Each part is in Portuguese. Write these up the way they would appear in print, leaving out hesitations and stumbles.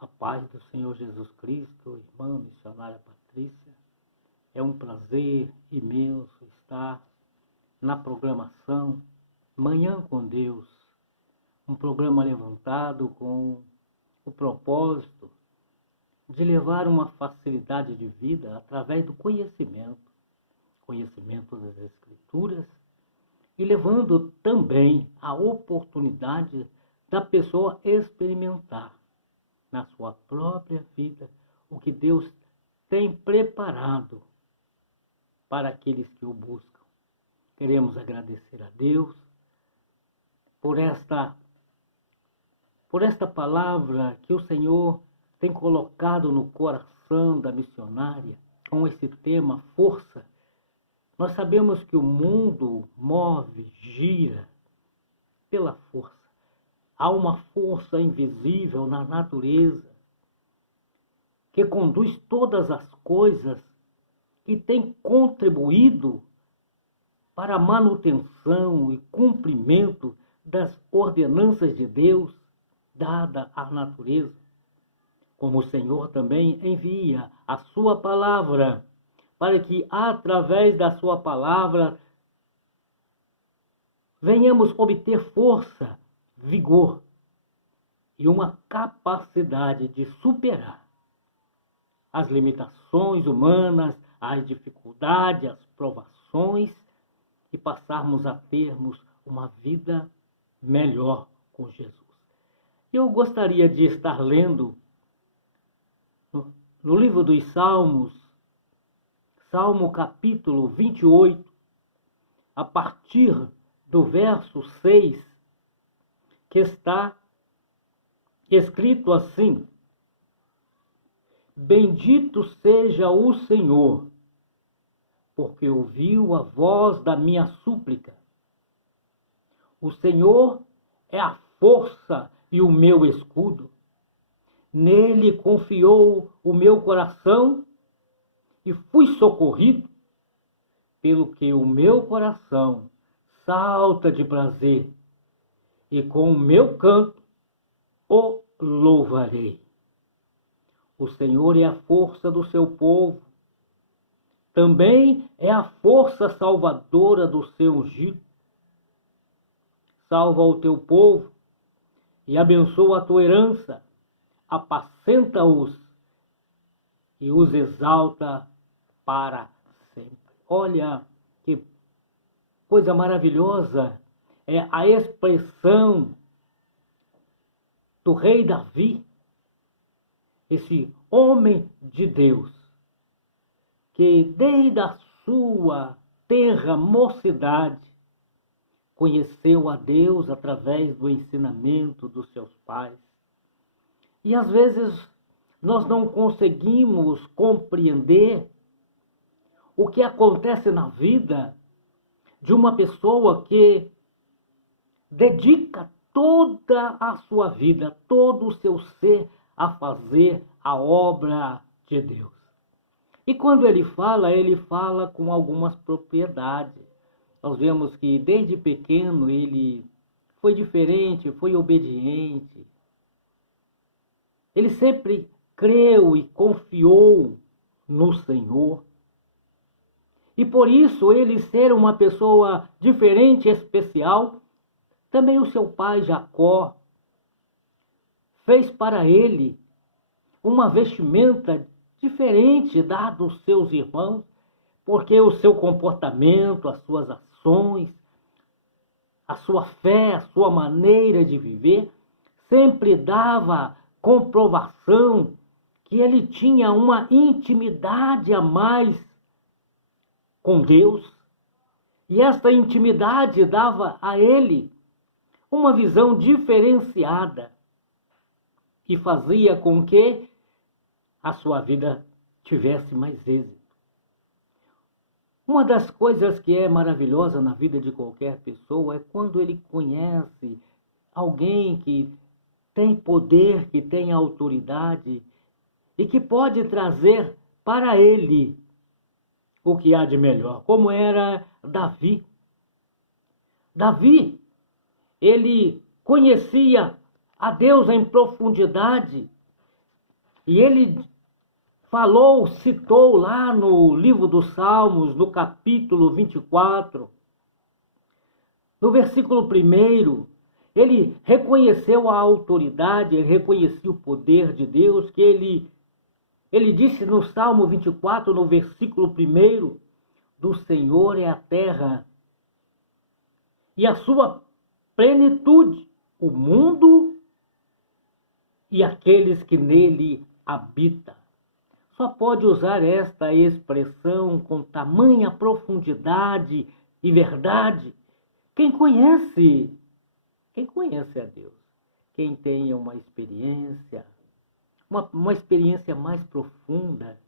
A paz do Senhor Jesus Cristo, irmã missionária Patrícia. É um prazer imenso estar na programação Manhã com Deus, um programa levantado com o propósito de levar uma facilidade de vida através do conhecimento das Escrituras e levando também a oportunidade da pessoa experimentar na sua própria vida o que Deus tem preparado para aqueles que o buscam. Queremos agradecer a Deus por esta palavra que o Senhor tem colocado no coração da missionária com esse tema, força. Nós sabemos que o mundo move, gira pela força. Há uma força invisível na natureza que conduz todas as coisas e tem contribuído para a manutenção e cumprimento das ordenanças de Deus dada à natureza. Como o Senhor também envia a sua palavra para que, através da sua palavra, venhamos obter força, vigor e uma capacidade de superar as limitações humanas, as dificuldades, as provações e passarmos a termos uma vida melhor com Jesus. Eu gostaria de estar lendo no livro dos Salmos, Salmo capítulo 28, a partir do verso 6, que está escrito assim: Bendito seja o Senhor, porque ouviu a voz da minha súplica. O Senhor é a força e o meu escudo. Nele confiou o meu coração e fui socorrido, pelo que o meu coração salta de prazer, e com o meu canto o louvarei. O Senhor é a força do seu povo, também é a força salvadora do seu ungido. Salva o teu povo e abençoa a tua herança, apacenta-os e os exalta para sempre. Olha que coisa maravilhosa é a expressão do rei Davi, esse homem de Deus, que desde a sua tenra mocidade conheceu a Deus através do ensinamento dos seus pais. E às vezes nós não conseguimos compreender o que acontece na vida de uma pessoa que dedica toda a sua vida, todo o seu ser a fazer a obra de Deus. E quando ele fala com algumas propriedades. Nós vemos que desde pequeno ele foi diferente, foi obediente. Ele sempre creu e confiou no Senhor. E por isso ele ser uma pessoa diferente, especial, também o seu pai Jacó fez para ele uma vestimenta diferente da dos seus irmãos, porque o seu comportamento, as suas ações, a sua fé, a sua maneira de viver, sempre dava comprovação que ele tinha uma intimidade a mais com Deus. E esta intimidade dava a ele uma visão diferenciada e fazia com que a sua vida tivesse mais êxito. Uma das coisas que é maravilhosa na vida de qualquer pessoa é quando ele conhece alguém que tem poder, que tem autoridade e que pode trazer para ele o que há de melhor, como era Davi. Davi, ele conhecia a Deus em profundidade E ele falou, citou lá no livro dos Salmos, no capítulo 24, no versículo 1, ele reconheceu a autoridade, ele reconhecia o poder de Deus, que ele disse no Salmo 24, no versículo 1, do Senhor é a terra e a sua plenitude, o mundo e aqueles que nele habitam. Só pode usar esta expressão com tamanha profundidade e verdade quem conhece a Deus, quem tenha uma experiência mais profunda.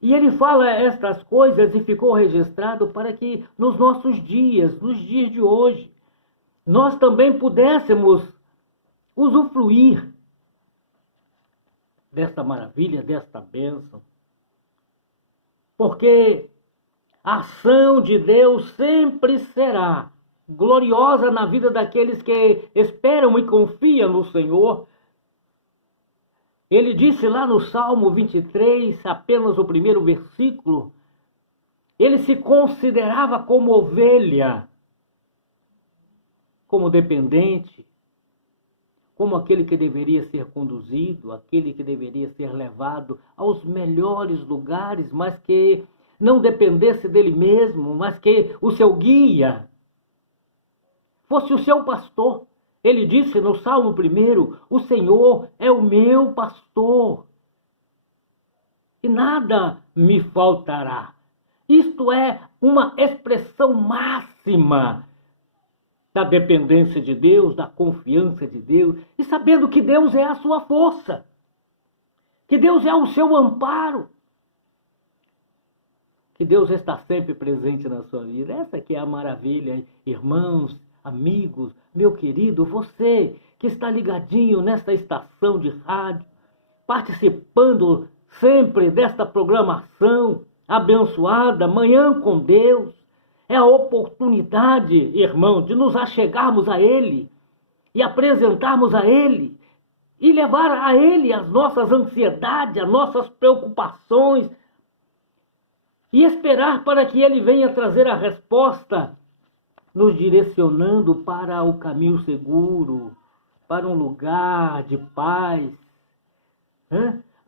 E ele fala estas coisas e ficou registrado para que nos nossos dias, nos dias de hoje, nós também pudéssemos usufruir desta maravilha, desta bênção. Porque a ação de Deus sempre será gloriosa na vida daqueles que esperam e confiam no Senhor. Ele disse lá no Salmo 23, apenas o primeiro versículo, ele se considerava como ovelha, como dependente, como aquele que deveria ser conduzido, aquele que deveria ser levado aos melhores lugares, mas que não dependesse dele mesmo, mas que o seu guia fosse o seu pastor. Ele disse no Salmo 1, o Senhor é o meu pastor e nada me faltará. Isto é uma expressão máxima da dependência de Deus, da confiança de Deus, e sabendo que Deus é a sua força, que Deus é o seu amparo, que Deus está sempre presente na sua vida. Essa que é a maravilha, irmãos, amigos, meu querido, você que está ligadinho nesta estação de rádio, participando sempre desta programação abençoada, Manhã com Deus, é a oportunidade, irmão, de nos achegarmos a Ele e apresentarmos a Ele e levar a Ele as nossas ansiedades, as nossas preocupações e esperar para que Ele venha trazer a resposta, nos direcionando para o caminho seguro, para um lugar de paz.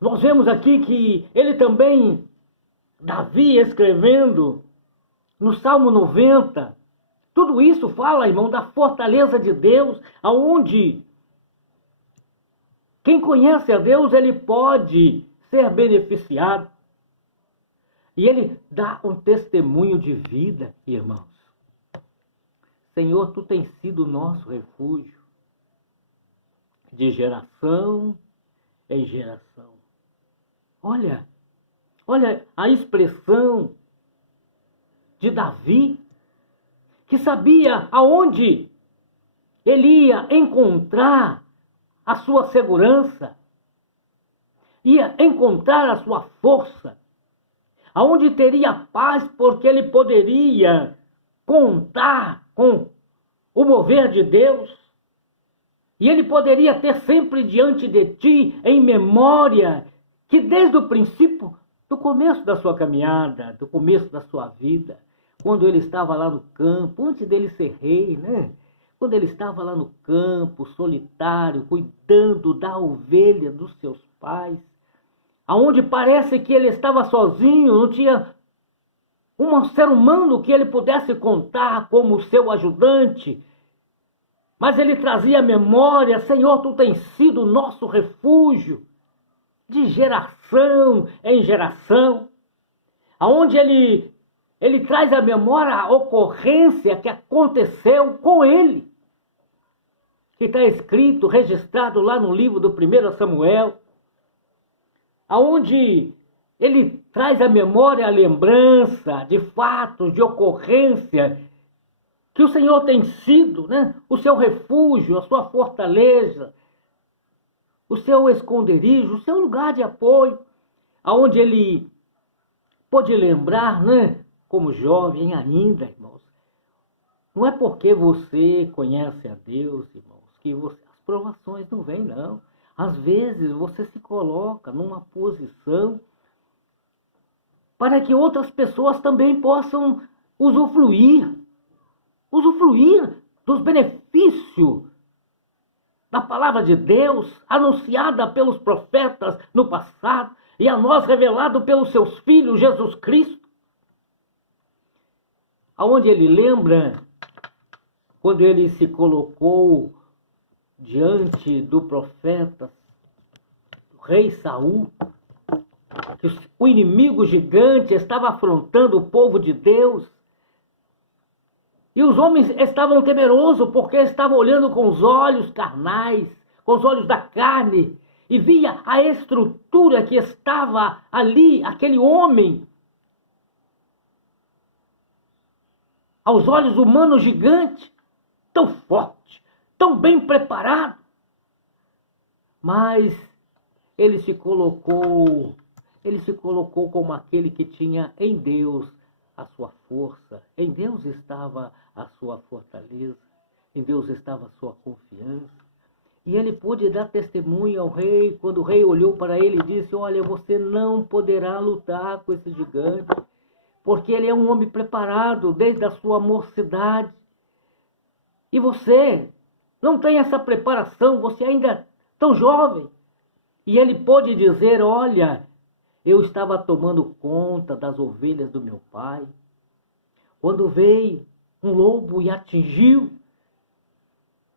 Nós vemos aqui que ele também, Davi, escrevendo no Salmo 90, tudo isso fala, irmão, da fortaleza de Deus, aonde quem conhece a Deus, ele pode ser beneficiado. E ele dá um testemunho de vida, irmãos. Senhor, tu tens sido o nosso refúgio, de geração em geração. Olha a expressão de Davi, que sabia aonde ele ia encontrar a sua segurança, ia encontrar a sua força, aonde teria paz, porque ele poderia contar com o mover de Deus, e ele poderia ter sempre diante de ti, em memória, que desde o princípio, do começo da sua caminhada, do começo da sua vida, quando ele estava lá no campo, antes dele ser rei, né? Quando ele estava lá no campo, solitário, cuidando da ovelha dos seus pais, aonde parece que ele estava sozinho, não tinha um ser humano que ele pudesse contar como seu ajudante, mas ele trazia a memória: Senhor, tu tens sido o nosso refúgio, de geração em geração, aonde ele traz à memória a ocorrência que aconteceu com ele, que está escrito, registrado lá no livro do 1 Samuel, aonde ele traz à memória a lembrança de fatos, de ocorrência, que o Senhor tem sido, né, o seu refúgio, a sua fortaleza, o seu esconderijo, o seu lugar de apoio, aonde ele pôde lembrar, né, como jovem ainda, irmãos. Não é porque você conhece a Deus, irmãos, que as provações não vêm, não. Às vezes você se coloca numa posição para que outras pessoas também possam usufruir dos benefícios da palavra de Deus, anunciada pelos profetas no passado e a nós revelado pelos seus filhos, Jesus Cristo. Aonde ele lembra, quando ele se colocou diante do profeta, o rei Saul, que o inimigo gigante estava afrontando o povo de Deus, e os homens estavam temerosos porque estavam olhando com os olhos carnais, com os olhos da carne, e via a estrutura que estava ali, aquele homem, aos olhos humanos gigante, tão forte, tão bem preparado. Mas ele se colocou como aquele que tinha em Deus a sua força. Em Deus estava a sua fortaleza, em Deus estava a sua confiança. E ele pôde dar testemunho ao rei, quando o rei olhou para ele e disse: olha, você não poderá lutar com esse gigante, porque ele é um homem preparado desde a sua mocidade. E você não tem essa preparação, você ainda é tão jovem. E ele pôde dizer: olha, eu estava tomando conta das ovelhas do meu pai, quando veio um lobo e atingiu,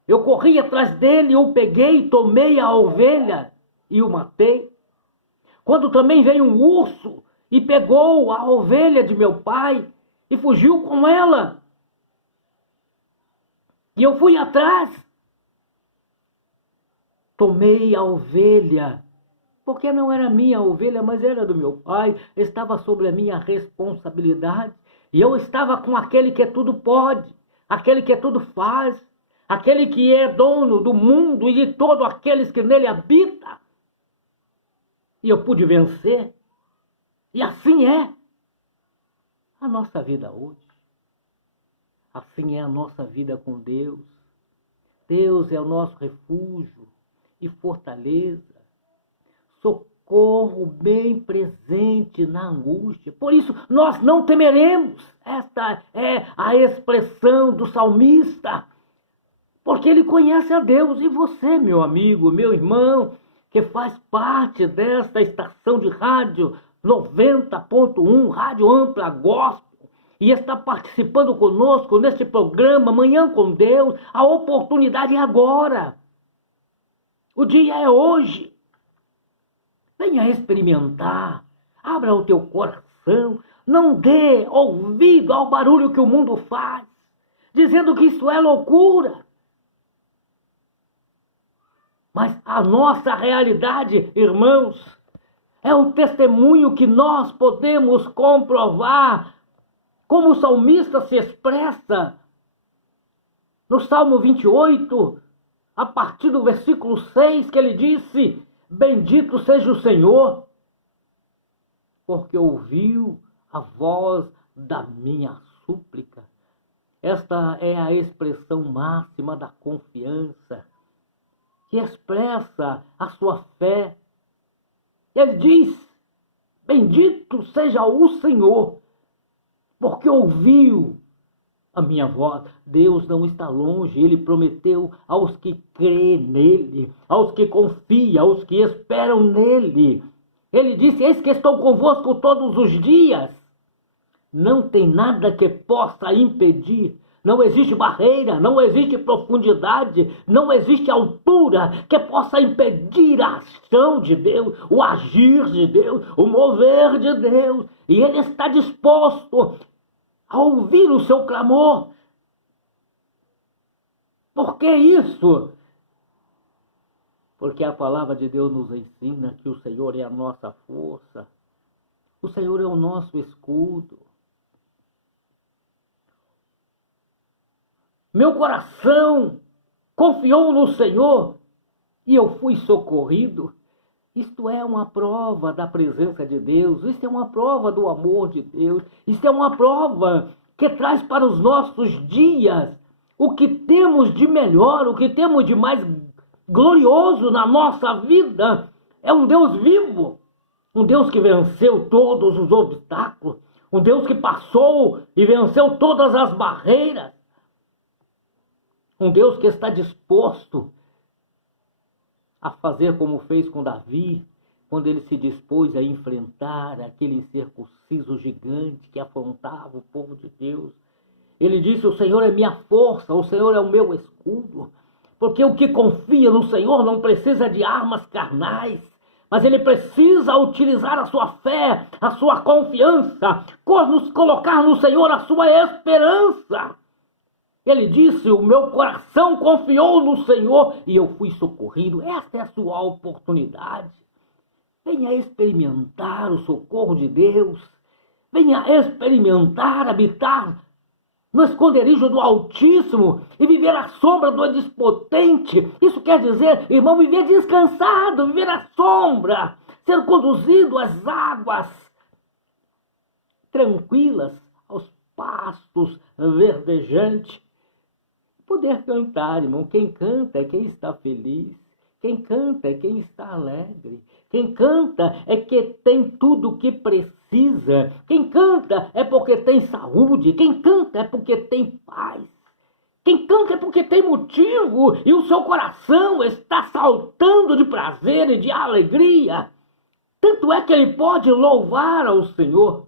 eu corri atrás dele, eu peguei, tomei a ovelha e o matei. Quando também veio um urso e pegou a ovelha de meu pai e fugiu com ela, e eu fui atrás, tomei a ovelha, porque não era minha ovelha, mas era do meu pai, estava sobre a minha responsabilidade, e eu estava com aquele que tudo pode, aquele que tudo faz, aquele que é dono do mundo e de todos aqueles que nele habitam. E eu pude vencer. E assim é a nossa vida hoje. Assim é a nossa vida com Deus. Deus é o nosso refúgio e fortaleza, socorro bem presente na angústia. Por isso, nós não temeremos. Esta é a expressão do salmista, porque ele conhece a Deus. E você, meu amigo, meu irmão, que faz parte desta estação de rádio 90.1, Rádio Ampla Gospel, e está participando conosco neste programa Manhã com Deus, a oportunidade é agora. O dia é hoje. Venha experimentar. Abra o teu coração. Não dê ouvido ao barulho que o mundo faz, dizendo que isso é loucura. Mas a nossa realidade, irmãos, é o testemunho que nós podemos comprovar, como o salmista se expressa no Salmo 28, a partir do versículo 6, que ele disse: bendito seja o Senhor, porque ouviu a voz da minha súplica. Esta é a expressão máxima da confiança, que expressa a sua fé. Ele diz: bendito seja o Senhor, porque ouviu a minha voz. Deus não está longe, Ele prometeu aos que crêem nele, aos que confiam, aos que esperam nele. Ele disse: eis que estou convosco todos os dias. Não tem nada que possa impedir. Não existe barreira, não existe profundidade, não existe altura que possa impedir a ação de Deus, o agir de Deus, o mover de Deus. E Ele está disposto a ouvir o seu clamor. Por que isso? Porque a palavra de Deus nos ensina que o Senhor é a nossa força, o Senhor é o nosso escudo. Meu coração confiou no Senhor e eu fui socorrido. Isto é uma prova da presença de Deus, isto é uma prova do amor de Deus, isto é uma prova que traz para os nossos dias o que temos de melhor, o que temos de mais glorioso na nossa vida. É um Deus vivo, um Deus que venceu todos os obstáculos, um Deus que passou e venceu todas as barreiras, um Deus que está disposto a fazer como fez com Davi, quando ele se dispôs a enfrentar aquele incircunciso gigante que afrontava o povo de Deus. Ele disse: o Senhor é minha força, o Senhor é o meu escudo. Porque o que confia no Senhor não precisa de armas carnais, mas ele precisa utilizar a sua fé, a sua confiança, colocar no Senhor a sua esperança. Ele disse: o meu coração confiou no Senhor e eu fui socorrido. Esta é a sua oportunidade. Venha experimentar o socorro de Deus. Venha experimentar, habitar no esconderijo do Altíssimo e viver à sombra do Onipotente. Isso quer dizer, irmão, viver descansado, viver à sombra, ser conduzido às águas tranquilas, aos pastos verdejantes. Poder cantar, irmão. Quem canta é quem está feliz. Quem canta é quem está alegre. Quem canta é que tem tudo o que precisa. Quem canta é porque tem saúde. Quem canta é porque tem paz. Quem canta é porque tem motivo e o seu coração está saltando de prazer e de alegria. Tanto é que ele pode louvar ao Senhor.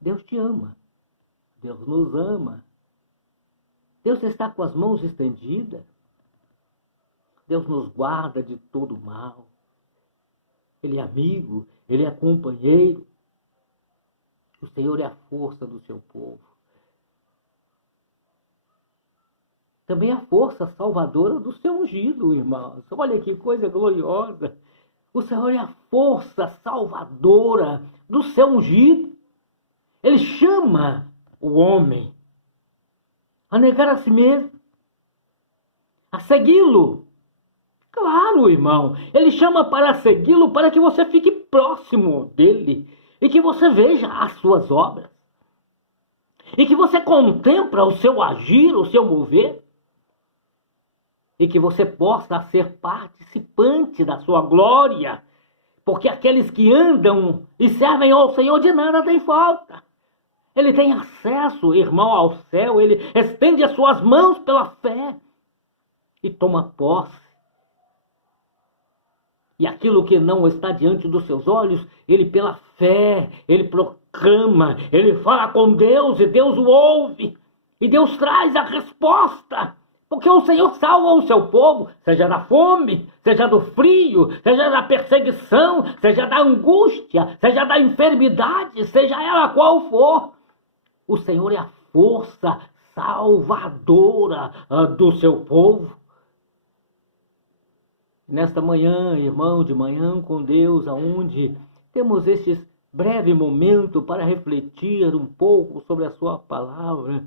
Deus te ama. Deus nos ama. Deus está com as mãos estendidas. Deus nos guarda de todo mal. Ele é amigo, Ele é companheiro. O Senhor é a força do seu povo. Também a força salvadora do seu ungido, irmãos. Olha que coisa gloriosa. O Senhor é a força salvadora do seu ungido. Ele chama o homem a negar a si mesmo, a segui-lo. Claro, irmão, ele chama para segui-lo para que você fique próximo dele e que você veja as suas obras e que você contempla o seu agir, o seu mover e que você possa ser participante da sua glória, porque aqueles que andam e servem ao Senhor de nada têm falta. Ele tem acesso, irmão, ao céu. Ele estende as suas mãos pela fé e toma posse. E aquilo que não está diante dos seus olhos, ele pela fé, ele proclama, ele fala com Deus e Deus o ouve. E Deus traz a resposta. Porque o Senhor salva o seu povo, seja da fome, seja do frio, seja da perseguição, seja da angústia, seja da enfermidade, seja ela qual for. O Senhor é a força salvadora do seu povo. Nesta manhã, irmão, de manhã com Deus, aonde temos estes breve momento para refletir um pouco sobre a sua palavra,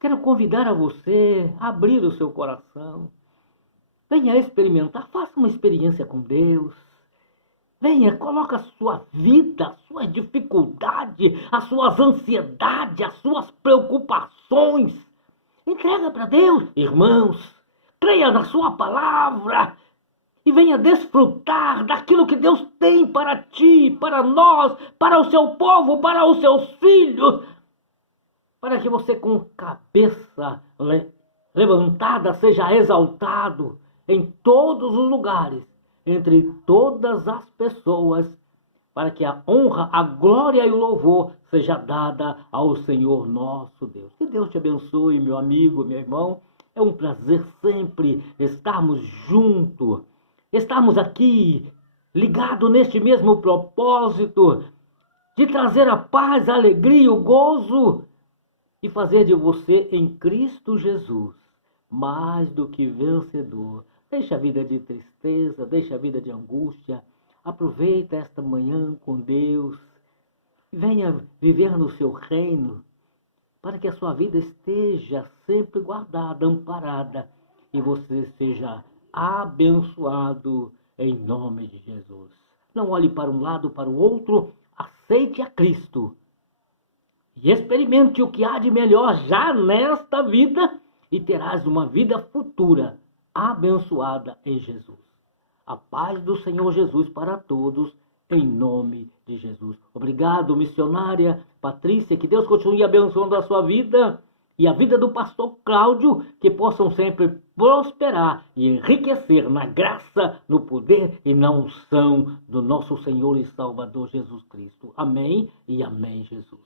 quero convidar a você a abrir o seu coração. Venha experimentar, faça uma experiência com Deus. Venha, coloque a sua vida, as suas dificuldades, as suas ansiedades, as suas preocupações. Entrega para Deus, irmãos. Creia na sua palavra e venha desfrutar daquilo que Deus tem para ti, para nós, para o seu povo, para os seus filhos. Para que você com cabeça levantada seja exaltado em todos os lugares, entre todas as pessoas, para que a honra, a glória e o louvor seja dada ao Senhor nosso Deus. Que Deus te abençoe, meu amigo, meu irmão. É um prazer sempre estarmos juntos, estarmos aqui ligados neste mesmo propósito de trazer a paz, a alegria, o gozo e fazer de você em Cristo Jesus mais do que vencedor. Deixa a vida de tristeza, deixa a vida de angústia. Aproveita esta manhã com Deus. Venha viver no seu reino, para que a sua vida esteja sempre guardada, amparada, e você seja abençoado em nome de Jesus. Não olhe para um lado, para o outro, aceite a Cristo. E experimente o que há de melhor já nesta vida, e terás uma vida futura abençoada em Jesus. A paz do Senhor Jesus para todos, em nome de Jesus. Obrigado, missionária Patrícia, que Deus continue abençoando a sua vida e a vida do pastor Cláudio, que possam sempre prosperar e enriquecer na graça, no poder e na unção do nosso Senhor e Salvador Jesus Cristo. Amém e amém, Jesus.